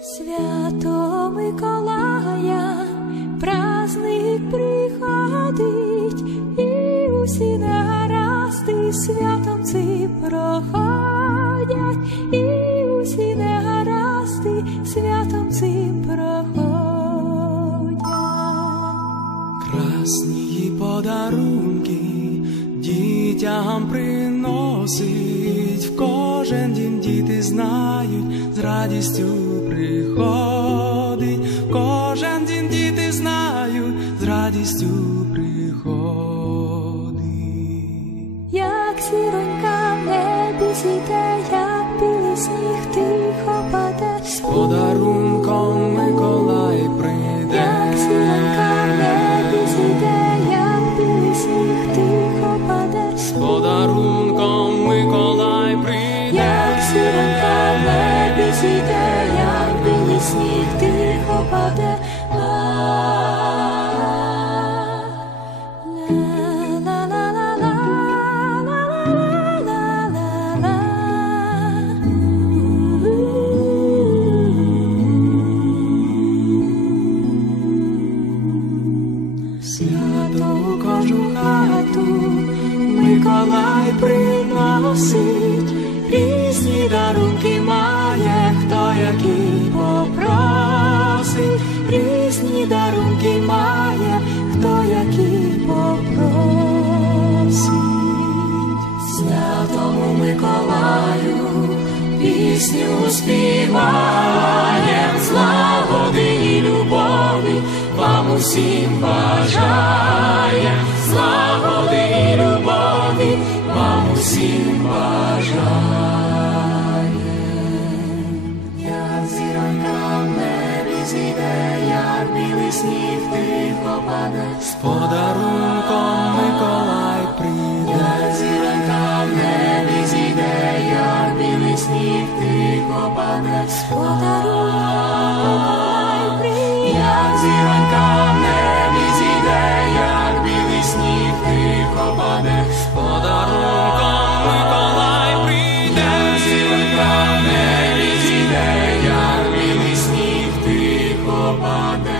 Свято Миколая, праздник приходить, і усі негаразди святом ці проходять, дітям приносить, в кожен дім діти знають, з радістю приходить, в кожен дім діти знають, з радістю приходить. Як зіронька в небі зійде, як білий сніг тихо паде, Подарунком зійде, як білий сніг тихо паде. Свято у кожну хату Миколай приносить, різні дарунки має, який попросить, різні дарунки має, хто який попросить. Святому Миколаю пісню співаєм, злагоди і любові вам усім бажає, сніг тихо паде, з подарунком Миколай прийде. Як зіронька в небі зійде, як білий сніг тихо паде, з подарунком Як зіронька в небі зійде, як білий сніг тихо паде, з подарунком Миколай прийде. Як зіронька в небі зійде, як білий сніг тихо паде.